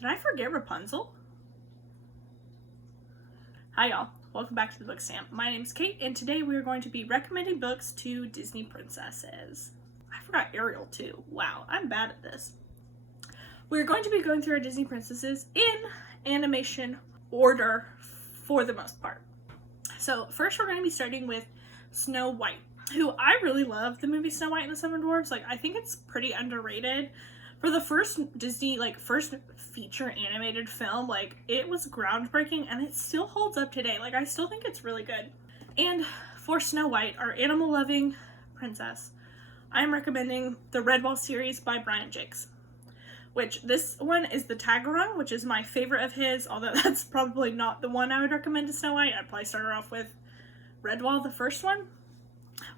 Did I forget Rapunzel? Hi y'all, welcome back to the Book Stamp. My name's Kate, and today we are going to be recommending books to Disney princesses. I forgot Ariel too. Wow, I'm bad at this. We're going to be going through our Disney princesses in animation order for the most part. So first we're going to be starting with Snow White, who I really love the movie Snow White and the Seven Dwarfs. I think it's pretty underrated. For the first Disney, first feature animated film, it was groundbreaking and it still holds up today. I still think it's really good. And for Snow White, our animal-loving princess, I'm recommending the Redwall series by Brian Jacques, which this one is the Tagarung, which is my favorite of his, although that's probably not the one I would recommend to Snow White. I'd probably start her off with Redwall, the first one.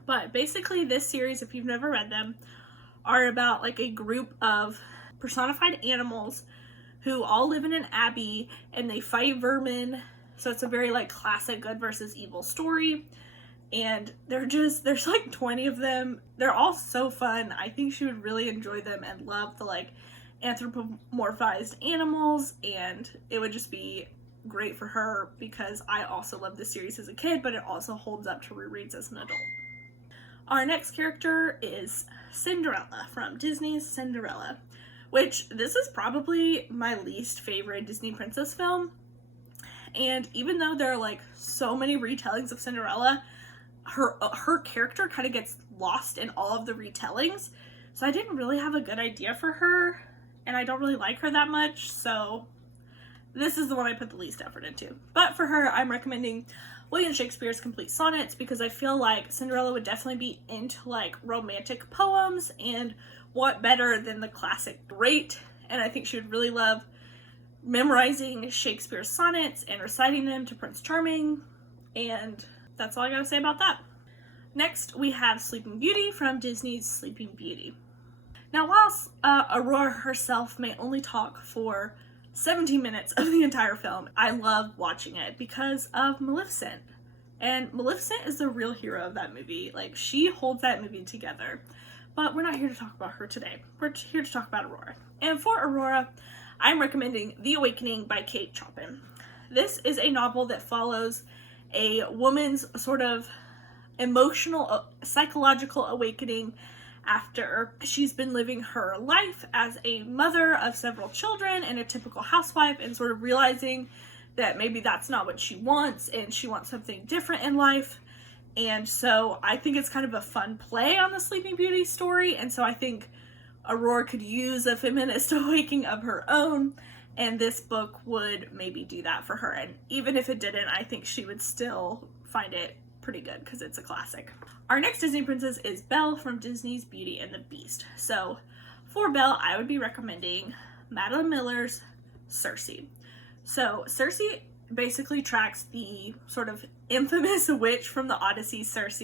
But basically this series, if you've never read them, are about a group of personified animals who all live in an abbey and they fight vermin. So it's a very classic good versus evil story. And there's 20 of them. They're all so fun. I think she would really enjoy them and love the anthropomorphized animals, and it would just be great for her because I also loved this series as a kid, but it also holds up to rereads as an adult. Our next character is Cinderella from Disney's Cinderella, which this is probably my least favorite Disney princess film. And even though there are so many retellings of Cinderella, her character kind of gets lost in all of the retellings. So I didn't really have a good idea for her, and I don't really like her that much. So this is the one I put the least effort into. But for her, I'm recommending William Shakespeare's Complete Sonnets because I feel like Cinderella would definitely be into romantic poems, and what better than the classic great. And I think she would really love memorizing Shakespeare's sonnets and reciting them to Prince Charming, and that's all I gotta say about that. Next, we have Sleeping Beauty from Disney's Sleeping Beauty. Now, whilst Aurora herself may only talk for 17 minutes of the entire film, I love watching it because of Maleficent. And Maleficent is the real hero of that movie. She holds that movie together. But we're not here to talk about her today. We're here to talk about Aurora. And for Aurora, I'm recommending The Awakening by Kate Chopin. This is a novel that follows a woman's sort of emotional, psychological awakening after she's been living her life as a mother of several children and a typical housewife, and sort of realizing that maybe that's not what she wants and she wants something different in life. And so I think it's kind of a fun play on the Sleeping Beauty story, and so I think Aurora could use a feminist awakening of her own, and this book would maybe do that for her. And even if it didn't, I think she would still find it pretty good because it's a classic. Our next Disney princess is Belle from Disney's Beauty and the Beast. So for Belle, I would be recommending Madeline Miller's Circe. So Circe basically tracks the sort of infamous witch from the Odyssey, Circe,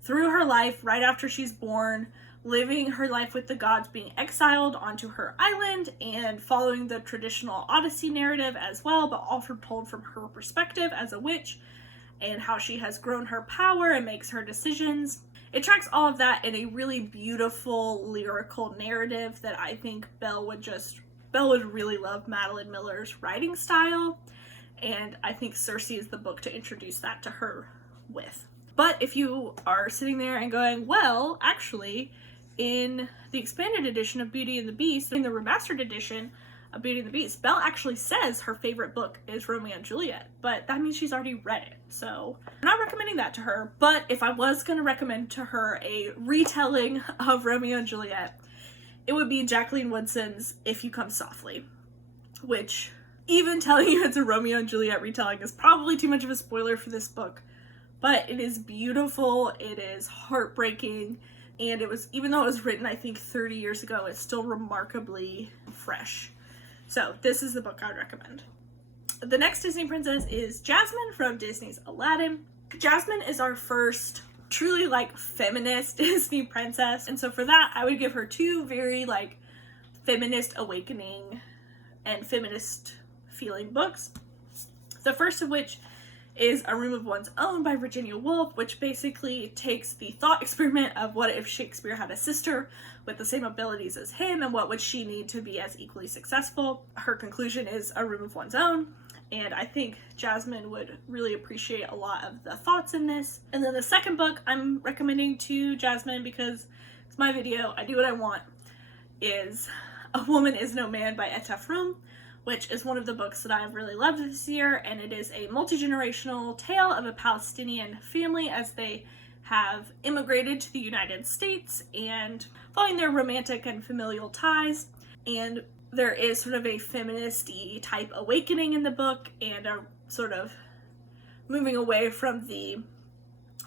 through her life right after she's born, living her life with the gods, being exiled onto her island, and following the traditional Odyssey narrative as well, but also told from her perspective as a witch, and how she has grown her power and makes her decisions. It tracks all of that in a really beautiful lyrical narrative that I think Belle would really love Madeline Miller's writing style, and I think Circe is the book to introduce that to her with. But if you are sitting there and going, well, actually, in the expanded edition of Beauty and the Beast, in the remastered edition of Beauty and the Beast, Belle actually says her favorite book is Romeo and Juliet, but that means she's already read it, so I'm not recommending that to her. But if I was going to recommend to her a retelling of Romeo and Juliet, it would be Jacqueline Woodson's If You Come Softly, which, even telling you it's a Romeo and Juliet retelling is probably too much of a spoiler for this book, but it is beautiful, it is heartbreaking, and even though it was written I think 30 years ago, it's still remarkably fresh. So this is the book I would recommend. The next Disney princess is Jasmine from Disney's Aladdin. Jasmine is our first truly feminist Disney princess, and so for that I would give her two very feminist awakening and feminist feeling books. The first of which is A Room of One's Own by Virginia Woolf, which basically takes the thought experiment of what if Shakespeare had a sister with the same abilities as him, and what would she need to be as equally successful. Her conclusion is A Room of One's Own, and I think Jasmine would really appreciate a lot of the thoughts in this. And then the second book I'm recommending to Jasmine, because it's my video, I do what I want, is A Woman Is No Man by Etta Froom, which is one of the books that I've really loved this year, and it is a multi-generational tale of a Palestinian family as they have immigrated to the United States and following their romantic and familial ties. And there is sort of a feminist-y type awakening in the book, and a sort of moving away from the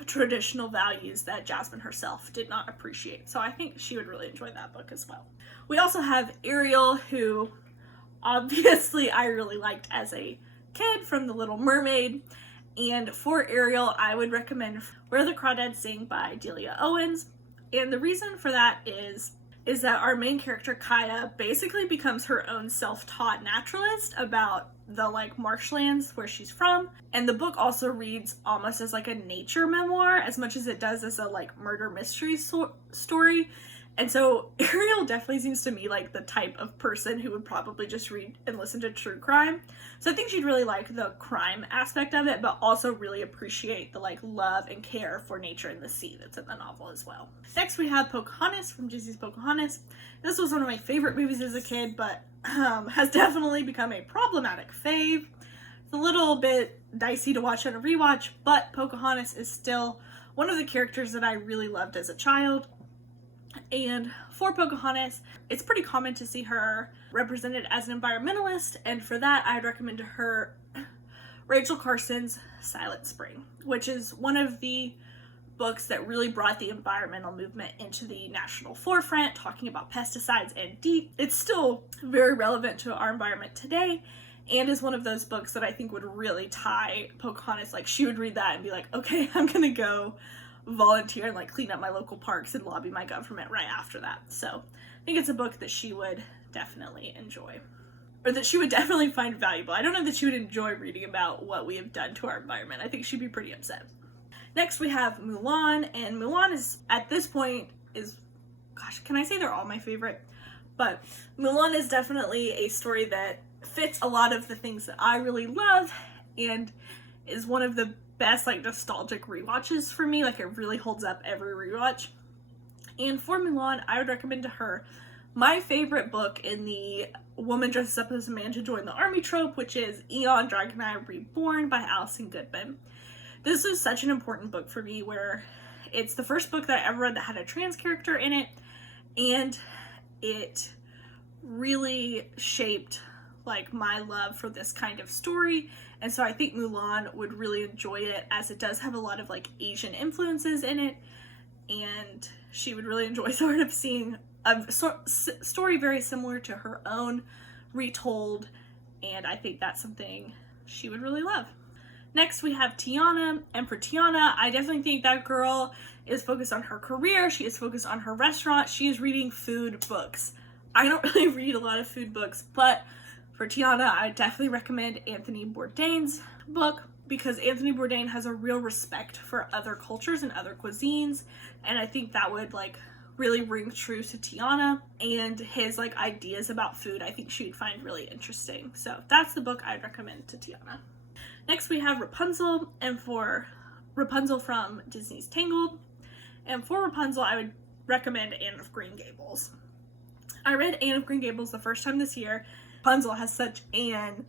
traditional values that Jasmine herself did not appreciate. So I think she would really enjoy that book as well. We also have Ariel, who obviously I really liked as a kid from The Little Mermaid. And for Ariel, I would recommend Where the Crawdads Sing by Delia Owens. And the reason for that is that our main character, Kaya, basically becomes her own self-taught naturalist about the marshlands where she's from. And the book also reads almost as like a nature memoir as much as it does as a murder mystery story. And so Ariel definitely seems to me like the type of person who would probably just read and listen to true crime. So I think she'd really like the crime aspect of it, but also really appreciate the love and care for nature and the sea that's in the novel as well. Next we have Pocahontas from Disney's Pocahontas. This was one of my favorite movies as a kid, but has definitely become a problematic fave. It's a little bit dicey to watch on a rewatch, but Pocahontas is still one of the characters that I really loved as a child. And for Pocahontas, it's pretty common to see her represented as an environmentalist, and for that I'd recommend to her Rachel Carson's Silent Spring, which is one of the books that really brought the environmental movement into the national forefront, talking about pesticides and DEET. It's still very relevant to our environment today, and is one of those books that I think would really tie Pocahontas. She would read that and be like, okay, I'm gonna go volunteer and clean up my local parks and lobby my government right after that. So I think it's a book that she would definitely enjoy, or that she would definitely find valuable. I don't know that she would enjoy reading about what we have done to our environment. I think she'd be pretty upset. Next we have Mulan, and Mulan is, at this point, gosh, can I say they're all my favorite? But Mulan is definitely a story that fits a lot of the things that I really love, and is one of the best nostalgic rewatches for me. It really holds up every rewatch. And for Mulan, I would recommend to her my favorite book in the woman dresses up as a man to join the army trope, which is Eon, Dragonite Reborn by Alison Goodman. This is such an important book for me, where it's the first book that I ever read that had a trans character in it, and it really shaped my love for this kind of story. And so I think Mulan would really enjoy it, as it does have a lot of Asian influences in it, and she would really enjoy sort of seeing a story very similar to her own retold, and I think that's something she would really love. Next we have Tiana, and for Tiana, I definitely think that girl is focused on her career, she is focused on her restaurant, she is reading food books. I don't really read a lot of food books, but for Tiana, I definitely recommend Anthony Bourdain's book, because Anthony Bourdain has a real respect for other cultures and other cuisines, and I think that would really ring true to Tiana, and his ideas about food I think she'd find really interesting. So that's the book I'd recommend to Tiana. Next we have Rapunzel, and for Rapunzel from Disney's Tangled, and for Rapunzel I would recommend Anne of Green Gables. I read Anne of Green Gables the first time this year. Rapunzel has such an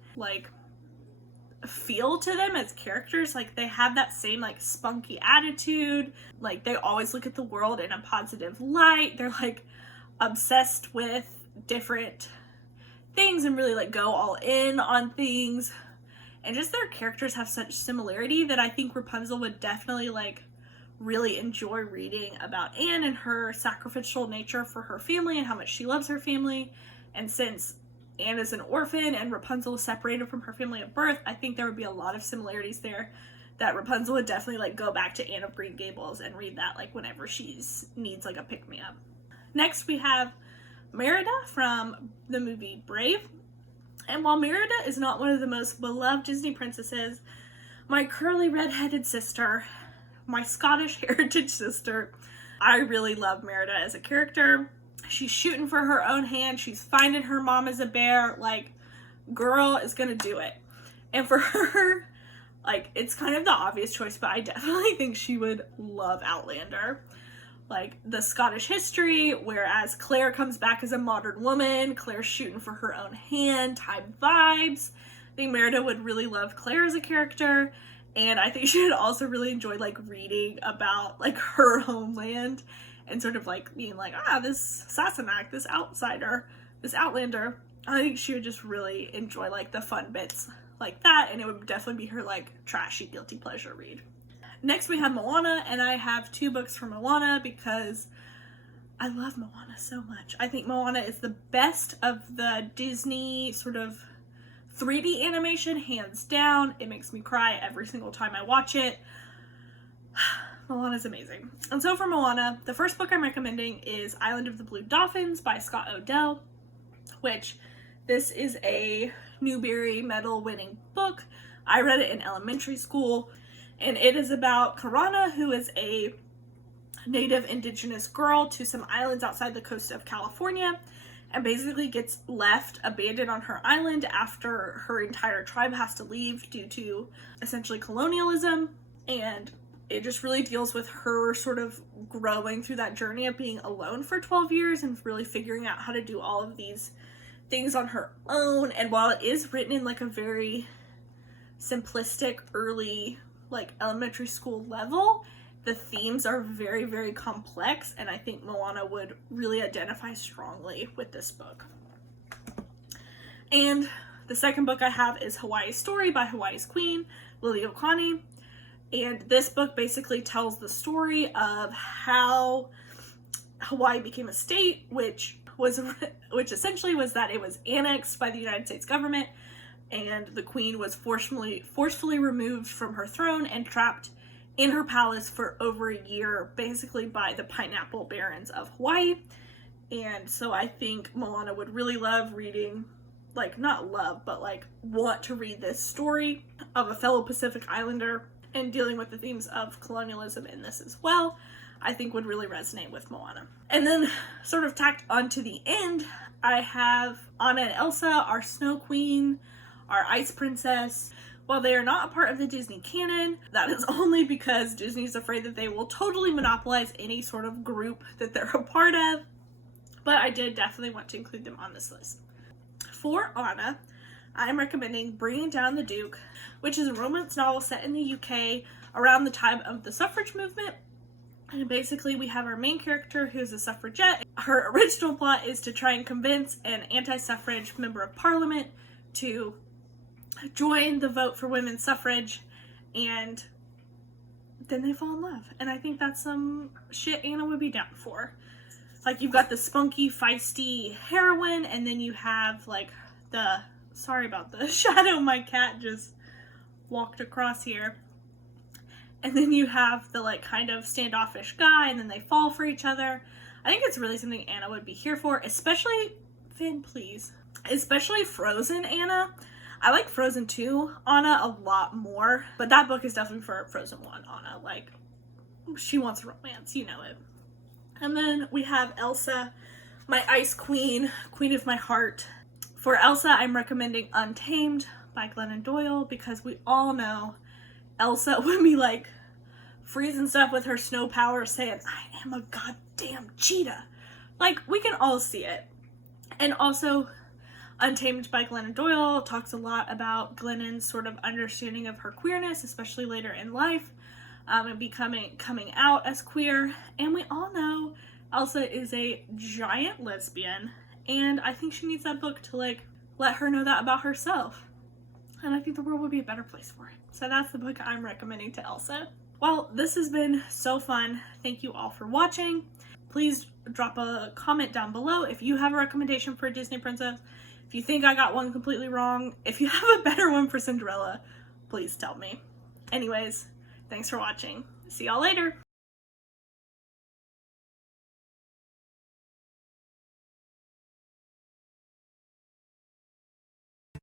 feel to them as characters. They have that same spunky attitude, they always look at the world in a positive light, they're obsessed with different things and really go all in on things, and just their characters have such similarity that I think Rapunzel would definitely really enjoy reading about Anne and her sacrificial nature for her family and how much she loves her family. And since Anne is an orphan and Rapunzel is separated from her family at birth, I think there would be a lot of similarities there that Rapunzel would definitely go back to Anne of Green Gables and read that whenever she needs a pick-me-up. Next we have Merida from the movie Brave. And while Merida is not one of the most beloved Disney princesses, my curly redheaded sister, my Scottish heritage sister. I really love Merida as a character. She's shooting for her own hand. She's finding her mom as a bear. Like, girl is gonna do it. And for her, like, it's kind of the obvious choice, but I definitely think she would love Outlander. Like, the Scottish history, whereas Claire comes back as a modern woman. Claire's shooting for her own hand type vibes. I think Merida would really love Claire as a character. And I think she would also really enjoy, like, reading about, like, her homeland and sort of, like, being like, this Sassenach, this outsider, this Outlander. I think she would just really enjoy, like, the fun bits like that, and it would definitely be her, like, trashy, guilty pleasure read. Next, we have Moana, and I have 2 books for Moana because I love Moana so much. I think Moana is the best of the Disney sort of 3D animation, hands down. It makes me cry every single time I watch it. Moana's amazing. And so for Moana, the first book I'm recommending is Island of the Blue Dolphins by Scott Odell, which this is a Newbery Medal winning book. I read it in elementary school, and it is about Karana, who is a native indigenous girl to some islands outside the coast of California, and basically gets left abandoned on her island after her entire tribe has to leave due to essentially colonialism. And it just really deals with her sort of growing through that journey of being alone for 12 years and really figuring out how to do all of these things on her own. And while it is written in like a very simplistic early like elementary school level, the themes are very, very complex, and I think Moana would really identify strongly with this book. And the second book I have is Hawaii's Story by Hawaii's Queen, Lily Okani. And this book basically tells the story of how Hawaii became a state, which essentially was that it was annexed by the United States government, and the queen was forcefully removed from her throne and trapped in her palace for over a year, basically by the pineapple barons of Hawaii. And so I think Moana would really love reading, like, not love, but like want to read this story of a fellow Pacific Islander and dealing with the themes of colonialism in this as well. I think would really resonate with Moana. And then sort of tacked onto the end, I have Anna and Elsa, our Snow Queen, our Ice Princess. While they are not a part of the Disney canon, that is only because Disney's afraid that they will totally monopolize any sort of group that they're a part of. But I did definitely want to include them on this list. For Anna, I'm recommending Bringing Down the Duke, which is a romance novel set in the UK around the time of the suffrage movement. And basically we have our main character who's a suffragette. Her original plot is to try and convince an anti-suffrage member of parliament to join the vote for women's suffrage, and then they fall in love. And I think that's some shit Anna would be down for. Like, you've got the spunky, feisty heroine, and then you have like the, sorry about the shadow, my cat just walked across here. And then you have the like kind of standoffish guy, and then they fall for each other. I think it's really something Anna would be here for, especially, Finn, please. Especially Frozen Anna. I like Frozen 2 Anna a lot more, but that book is definitely for Frozen 1 Anna. Like, she wants romance, you know it. And then we have Elsa, my Ice Queen, Queen of my heart. For Elsa, I'm recommending Untamed by Glennon Doyle, because we all know Elsa would be like freezing stuff with her snow power, saying, I am a goddamn cheetah. Like, we can all see it. And also, Untamed by Glennon Doyle talks a lot about Glennon's sort of understanding of her queerness, especially later in life, and coming out as queer. And we all know Elsa is a giant lesbian, and I think she needs that book to like let her know that about herself. And I think the world would be a better place for it. So that's the book I'm recommending to Elsa. Well, this has been so fun. Thank you all for watching. Please drop a comment down below if you have a recommendation for a Disney princess. If you think I got one completely wrong, if you have a better one for Cinderella, please tell me. Anyways, thanks for watching. See y'all later.